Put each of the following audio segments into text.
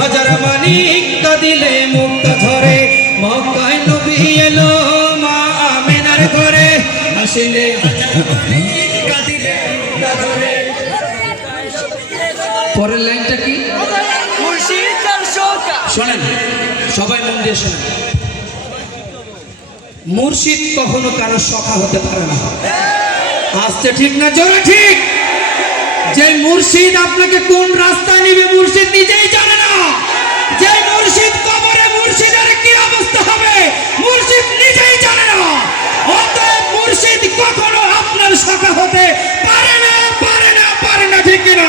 হাজার মানিক কাঁদিলে মুক্তা ধরে মক্কায় নবী এলো মা আমেনার ঘরে আসিলে হাজার মানিক কাঁদিলে মুক্তা ধরে। পরের লাইনটা কি? শোনেন সবাই মন দিয়ে শোনেন, মুর্শিদ কখনো কারো সখা হতে পারে না। আসছে ঠিক না জোরে ঠিক? যে মুর্শিদ আপনাকে কোন রাস্তায় নিবে মুর্শিদ নিজেই জানে না। যে মুর্শিদ কবরে মুর্শিদের কি অবস্থা হবে মুর্শিদ নিজেই জানে না। অতএব মুর্শিদ কখনো আপনার সখা হতে পারে না, পারে না, পারে না, ঠিক না?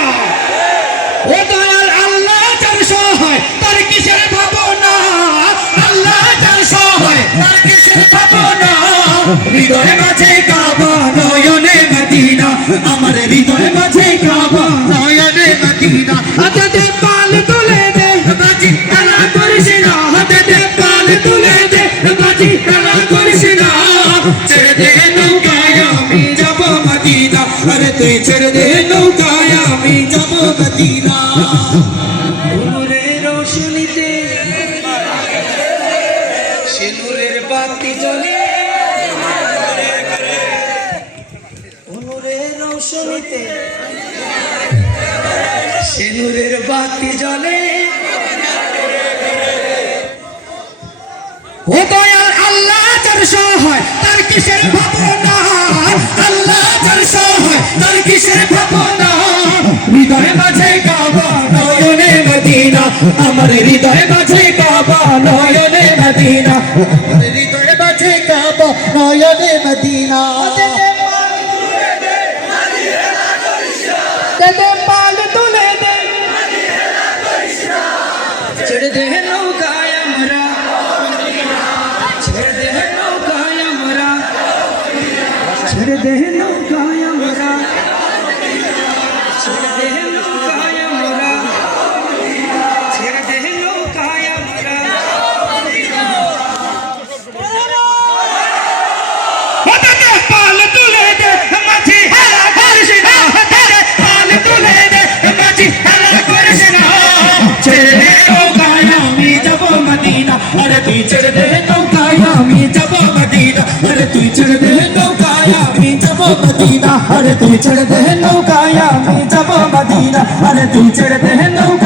ও দয়াল আল্লাহ যার সহায় তার কিসের ভাবনা, আল্লাহ যার সহায় তার কিসের ভাবনা। হৃদয় মাঝে কাবা নয়নে মদিনা, আমার হৃদয় মাঝে কাবা নয়নে মদিনা। হাতে দে পাল তুলে দে বাজি খেলা করিস না, হাতে দে পাল তুলে দে বাজি খেলা করিস না। ছেড়ে দে নৌকায় আমি যাব মদিনা, আরে তুই ছেড়ে দে নৌকায় আমি যাব মদিনা। নূরের রোশনীতে সে নূরের বাতি জ্বলে, নূরের রোশনীতে সে নূরের বাতি জ্বলে। ও দয়াল আল্লাহ যার সহায় তার কিসের ভাবনা, আল্লাহ যার সহায় তার কিসের ভাবনা। হৃদয় মাঝে কাবা নয়নে মদিনা, আমার হৃদয় মাঝে কাবা নয়নে মদিনা, আমার হৃদয় মাঝে কাবা নয়নে মদিনা। পাল তুলে দে ছেড়ে দে নৌকায় আমরা, ছেড়ে দে নৌকায় আমরা, ছেড়ে দে নৌকায় আমরা, ছেড়ে দে নৌকায় আমরা, ছেড়ে দে নৌকায় আমরা। পাল তুলে দে মাঝি হেলা করিস না, পাল তুলে দে মাঝি হেলা করিস না। ছেড়ে দে নৌকায় আমি যাব মদিনা, আরে তুই ছেড়ে দে নৌকায় আমি যাব মদিনা, আরে তুই ছেড়ে দে নৌকায় আমি যাব মদিনা, আরে তুই ছেড়ে দে নৌকায় আমি যাব মদিনা, আরে তুই ছেড়ে দে নৌকায়